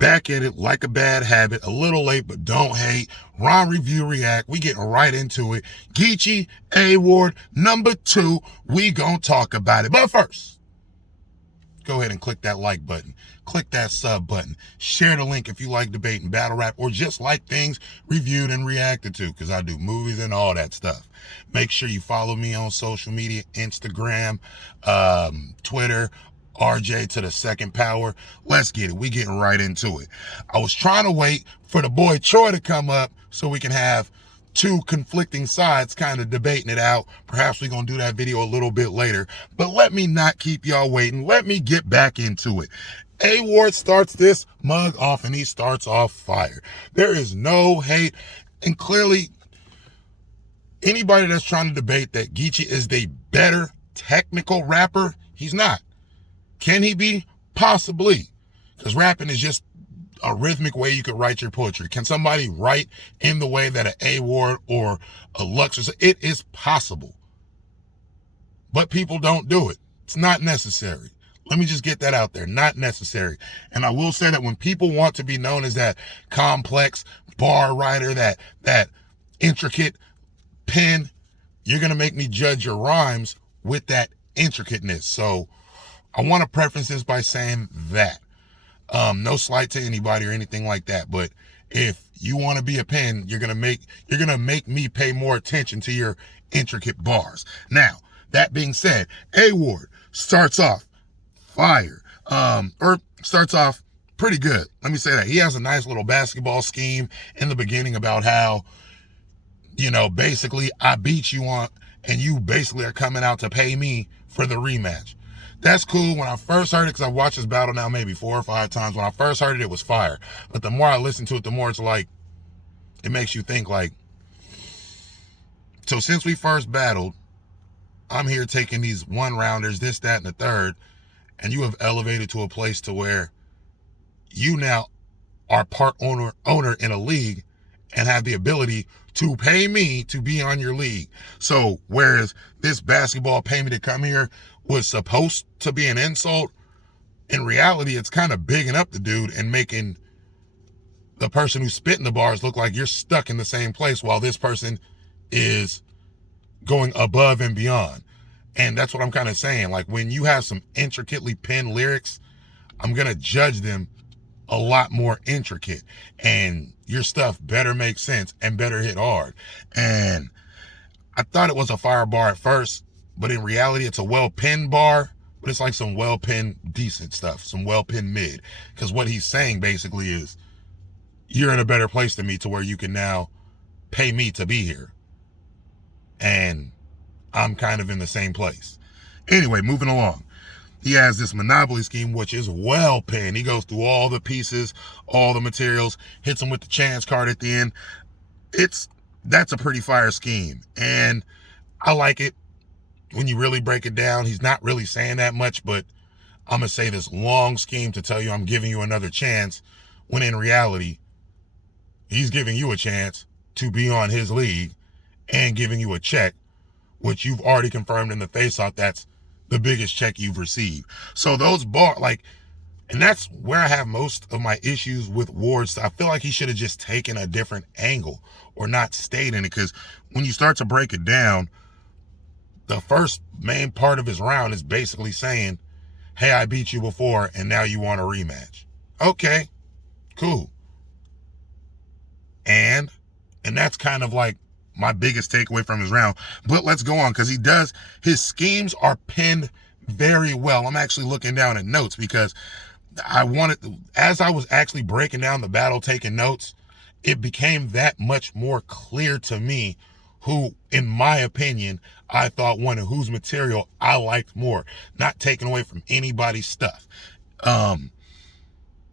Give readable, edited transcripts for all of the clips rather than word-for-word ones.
Back at it like a bad habit, a little late, but don't hate. Ron Review React. We getting right into it. Geechi Award #2. We gonna talk about it. But first, go ahead and click that like button. Click that sub button. Share the link if you like debate and battle rap or just like things reviewed and reacted to, because I do movies and all that stuff. Make sure you follow me on social media, Instagram, Twitter, RJ to the second power. Let's get it. We getting right into it. I was trying to wait for the boy Troy to come up so we can have two conflicting sides kind of debating it out. Perhaps we're going to do that video a little bit later. But let me not keep y'all waiting. Let me get back into it. A-Ward starts this mug off and he starts off fire. There is no hate. And clearly, anybody that's trying to debate that Geechi is the better technical rapper, he's not. Can he be? Possibly. Because rapping is just a rhythmic way you could write your poetry. Can somebody write in the way that an A-Ward or a Lux or it is possible. But people don't do it. It's not necessary. Let me just get that out there. Not necessary. And I will say that when people want to be known as that complex bar writer, that intricate pen, you're going to make me judge your rhymes with that intricateness. So I want to preface this by saying that. No slight to anybody or anything like that, but if you want to be a pen, you're gonna make me pay more attention to your intricate bars. Now, that being said, A-Ward starts off fire, or starts off pretty good. Let me say that. He has a nice little basketball scheme in the beginning about how, basically I beat you on, and you basically are coming out to pay me for the rematch. That's cool. When I first heard it, because I've watched this battle now maybe 4 or 5 times. When I first heard it, it was fire. But the more I listen to it, the more it's like, it makes you think like, so since we first battled, I'm here taking these one-rounders, this, that, and the third, and you have elevated to a place to where you now are part owner in a league and have the ability to pay me to be on your league. So whereas this basketball pay me to come here was supposed to be an insult, in reality, it's kind of bigging up the dude and making the person who's spitting the bars look like you're stuck in the same place while this person is going above and beyond. And that's what I'm kind of saying. Like, when you have some intricately penned lyrics, I'm going to judge them a lot more intricate, and your stuff better make sense and better hit hard. And I thought it was a fire bar at first, but in reality, it's a well-penned bar, but it's like some well-penned decent stuff, some well-penned mid. Because what he's saying basically is, you're in a better place than me to where you can now pay me to be here. And I'm kind of in the same place. Anyway, moving along. He has this Monopoly scheme, which is well penned. He goes through all the pieces, all the materials, hits them with the chance card at the end. That's a pretty fire scheme. And I like it. When you really break it down, he's not really saying that much, but I'm going to say this long scheme to tell you I'm giving you another chance, when in reality, he's giving you a chance to be on his league and giving you a check, which you've already confirmed in the face-off that's the biggest check you've received. So those and that's where I have most of my issues with Ward's. I feel like he should have just taken a different angle or not stayed in it, because when you start to break it down, the first main part of his round is basically saying, hey, I beat you before and now you want a rematch. Okay, cool. And that's kind of like my biggest takeaway from his round. But let's go on, because his schemes are penned very well. I'm actually looking down at notes because as I was actually breaking down the battle, taking notes, it became that much more clear to me who, in my opinion, I thought won and whose material I liked more. Not taking away from anybody's stuff.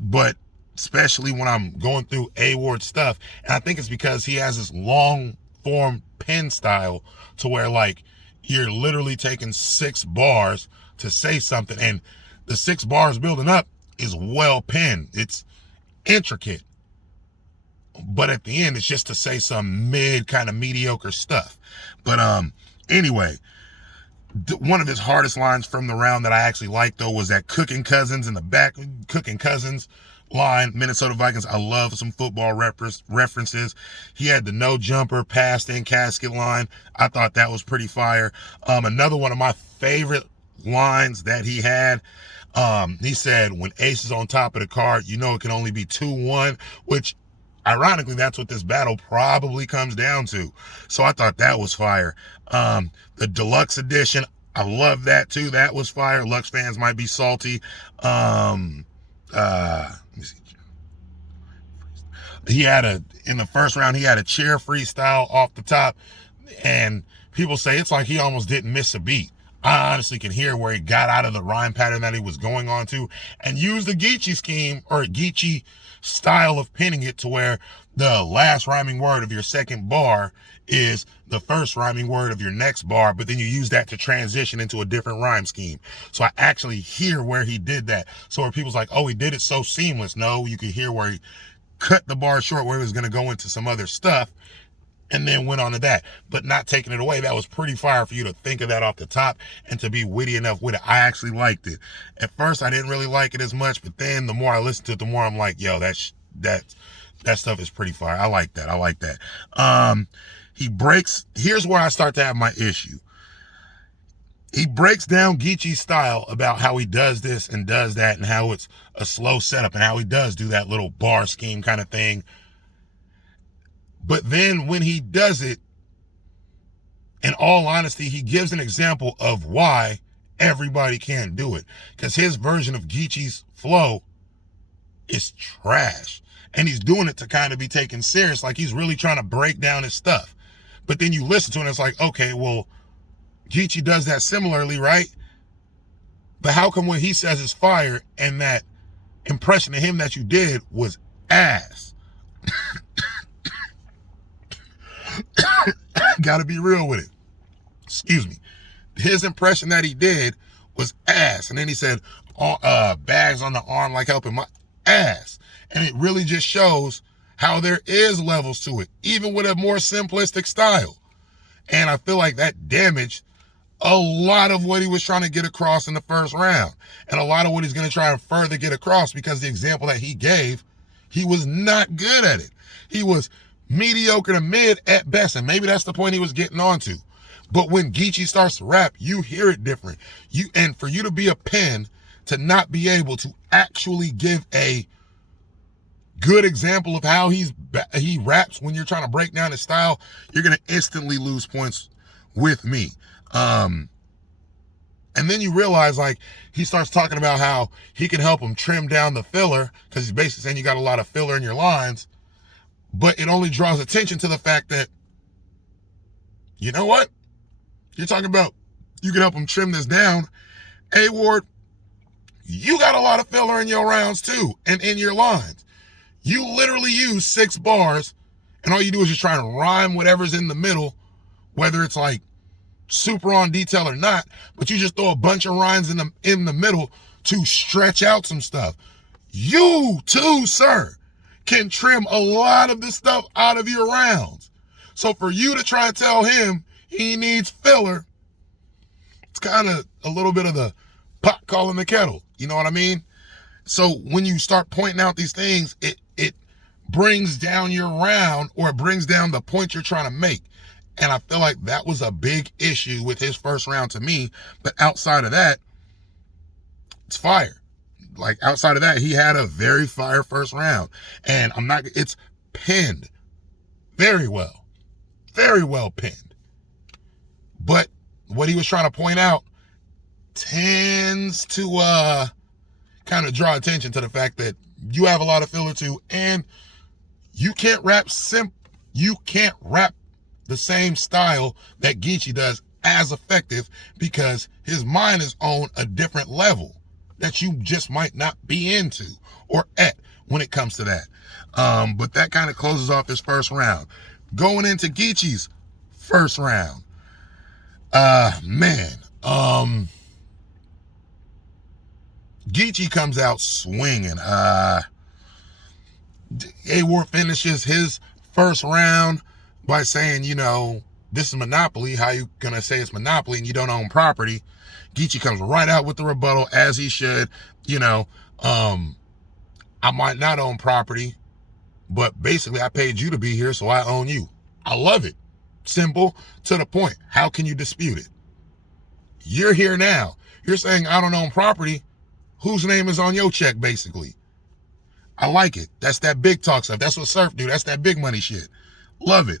But especially when I'm going through A-Ward stuff, and I think it's because he has this long form pen style to where, like, you're literally taking 6 bars to say something, and the 6 bars building up is well penned. It's intricate, but at the end, it's just to say some mid kind of mediocre stuff. But anyway, one of his hardest lines from the round that I actually liked, though, was that Cooking Cousins in the back. Cooking Cousins line, Minnesota Vikings. I love some football references. He had the no jumper passed in casket line. I thought that was pretty fire. Another one of my favorite lines that he had, he said, when ace is on top of the card, you know it can only be 2-1, which ironically, that's what this battle probably comes down to. So I thought that was fire. The deluxe edition, I love that too. That was fire. Lux fans might be salty. Let me see. In the first round, he had a chair freestyle off the top, and people say it's like he almost didn't miss a beat. I honestly can hear where he got out of the rhyme pattern that he was going on to and used the Geechi scheme or Geechi style of pinning it to where the last rhyming word of your second bar is the first rhyming word of your next bar, but then you use that to transition into a different rhyme scheme. So I actually hear where he did that. So where people's like, oh, he did it so seamless. No, you can hear where he cut the bar short where he was going to go into some other stuff and then went on to that, but not taking it away. That was pretty fire for you to think of that off the top and to be witty enough with it. I actually liked it. At first, I didn't really like it as much, but then the more I listened to it, the more I'm like, yo, that stuff is pretty fire. I like that. Here's where I start to have my issue. He breaks down Geechi's style about how he does this and does that and how it's a slow setup and how he does do that little bar scheme kind of thing. But then when he does it, in all honesty, he gives an example of why everybody can't do it. Because his version of Geechi's flow is trash. And he's doing it to kind of be taken serious, like he's really trying to break down his stuff. But then you listen to it and it's like, okay, well, Geechi does that similarly, right? But how come what he says is fire and that impression of him that you did was ass? Gotta be real with it. Excuse me. His impression that he did was ass. And then he said, bags on the arm like helping my ass. And it really just shows how there is levels to it, even with a more simplistic style. And I feel like that damaged a lot of what he was trying to get across in the first round. And a lot of what he's going to try and further get across, because the example that he gave, he was not good at it. He was mediocre to mid at best, and maybe that's the point he was getting onto. But when Geechi starts to rap, you hear it different. And for you to be a pen, to not be able to actually give a good example of how he raps when you're trying to break down his style, you're going to instantly lose points with me. And then you realize, like, he starts talking about how he can help him trim down the filler, because he's basically saying you got a lot of filler in your lines. But it only draws attention to the fact that, you know what? You're talking about you can help him trim this down. Hey, Ward, you got a lot of filler in your rounds too, and in your lines. You literally use 6 bars, and all you do is just try and rhyme whatever's in the middle, whether it's like super on detail or not, but you just throw a bunch of rhymes in the middle to stretch out some stuff. You too, sir, can trim a lot of this stuff out of your rounds. So for you to try and tell him he needs filler, it's kind of a little bit of the pot calling the kettle. You know what I mean? So when you start pointing out these things, it brings down your round, or it brings down the point you're trying to make. And I feel like that was a big issue with his first round to me. But outside of that, it's fire. Like, outside of that, he had a very fire first round. And it's pinned very well pinned. But what he was trying to point out tends to kind of draw attention to the fact that you have a lot of filler too, and you can't rap the same style that Geechi does as effective, because his mind is on a different level that you just might not be into or at when it comes to that. But that kind of closes off his first round. Going into Geechi's first round, Geechi comes out swinging. A-Ward finishes his first round by saying, this is Monopoly. How you gonna say it's Monopoly and you don't own property? Geechi comes right out with the rebuttal, as he should. I might not own property, but basically I paid you to be here, so I own you. I love it. Simple, to the point. How can you dispute it? You're here now. You're saying I don't own property. Whose name is on your check, basically? I like it. That's that big talk stuff. That's what Surf do. That's that big money shit. Love it.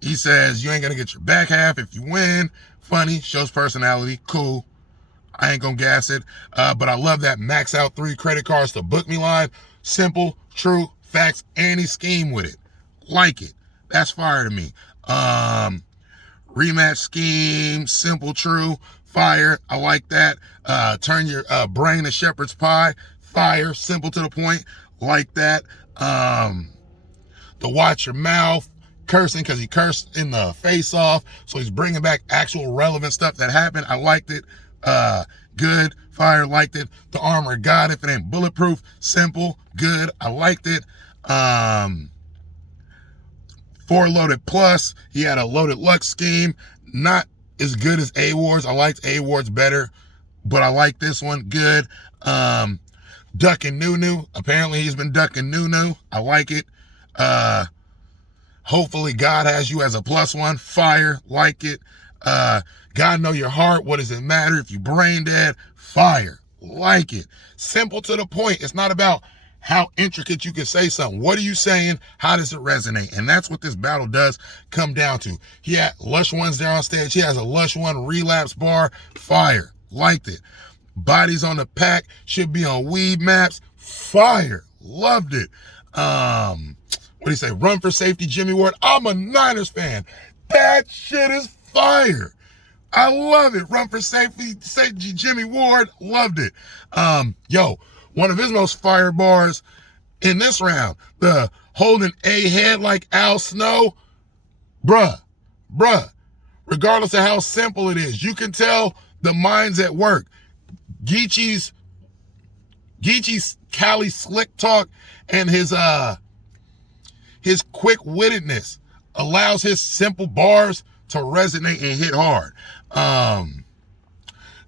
He says, you ain't gonna get your back half if you win. Funny, shows personality. Cool. I ain't gonna gas it. But I love that max out 3 credit cards to book me line. Simple, true, facts, and he scheme with it. Like it. That's fire to me. Rematch scheme, simple, true, fire. I like that. Turn your brain to shepherd's pie. Fire, simple to the point. Like that. The watch your mouth. Cursing because he cursed in the face off. So he's bringing back actual relevant stuff that happened. I liked it. Good. Fire, liked it. The armor got it. If it ain't bulletproof, simple, good. I liked it. 4 loaded plus. He had a loaded luck scheme. Not as good as A-Ward's. I liked A-Ward's better, but I like this one. Good. Ducking Nunu. Apparently he's been ducking Nunu. I like it. Hopefully God has you as a +1. Fire. Like it. God know your heart. What does it matter if you brain dead? Fire. Like it. Simple to the point. It's not about how intricate you can say something. What are you saying? How does it resonate? And that's what this battle does come down to. He had Lush Ones there on stage. He has a Lush One relapse bar. Fire. Liked it. Bodies on the pack. Should be on weed maps. Fire. Loved it. What do you say? Run for safety, Jimmy Ward. I'm a Niners fan. That shit is fire. I love it. Run for safety, Jimmy Ward. Loved it. Yo, one of his most fire bars in this round, the holding a head like Al Snow. Bruh. Regardless of how simple it is, you can tell the mind's at work. Geechi's Cali slick talk and his quick-wittedness allows his simple bars to resonate and hit hard.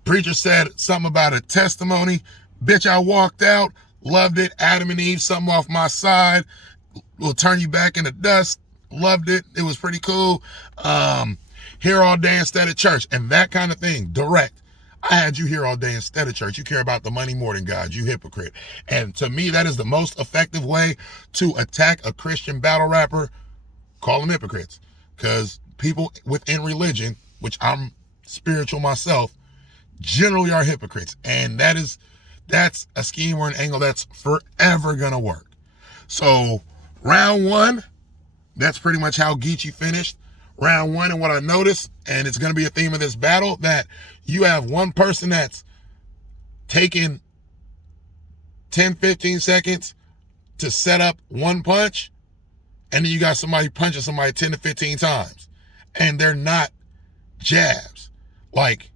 Preacher said something about a testimony. Bitch, I walked out, loved it. Adam and Eve, something off my side, will turn you back into dust. Loved it. It was pretty cool. Here all day instead of church, and that kind of thing, direct. I had you here all day instead of church. You care about the money more than God, you hypocrite. And to me, that is the most effective way to attack a Christian battle rapper. Call them hypocrites. Because people within religion, which I'm spiritual myself, generally are hypocrites. And that's a scheme or an angle that's forever gonna work. So round 1, that's pretty much how Geechi finished. Round 1, and what I noticed, and it's gonna be a theme of this battle, that you have one person that's taking 10, 15 seconds to set up one punch, and then you got somebody punching somebody 10 to 15 times. And they're not jabs. Like,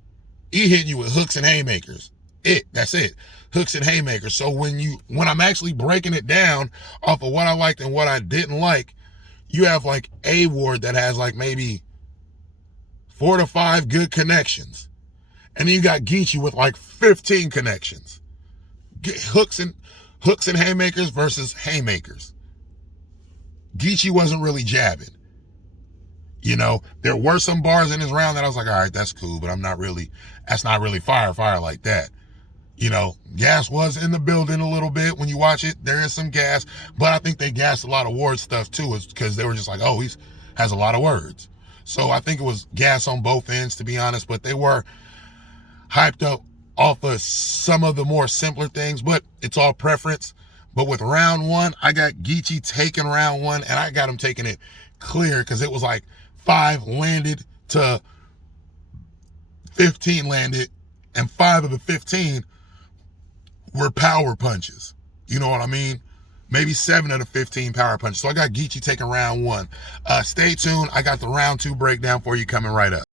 he hitting you with hooks and haymakers. That's it. Hooks and haymakers. So when I'm actually breaking it down off of what I liked and what I didn't like, you have like A-Ward that has like maybe 4 to 5 good connections. And then you got Geechi with like 15 connections. Hooks and haymakers versus haymakers. Geechi wasn't really jabbing. You know, there were some bars in his round that I was like, all right, that's cool, but that's not really fire like that. You know, gas was in the building a little bit. When you watch it, there is some gas, but I think they gassed a lot of word stuff too, because they were just like, oh, he has a lot of words. So I think it was gas on both ends, to be honest, but they were hyped up off of some of the more simpler things, but it's all preference. But with round 1, I got Geechi taking round 1, and I got him taking it clear, because it was like 5 landed to 15 landed, and 5 of the 15 were power punches. You know what I mean? Maybe 7 of the 15 power punches. So I got Geechi taking round 1. Stay tuned. I got the round 2 breakdown for you coming right up.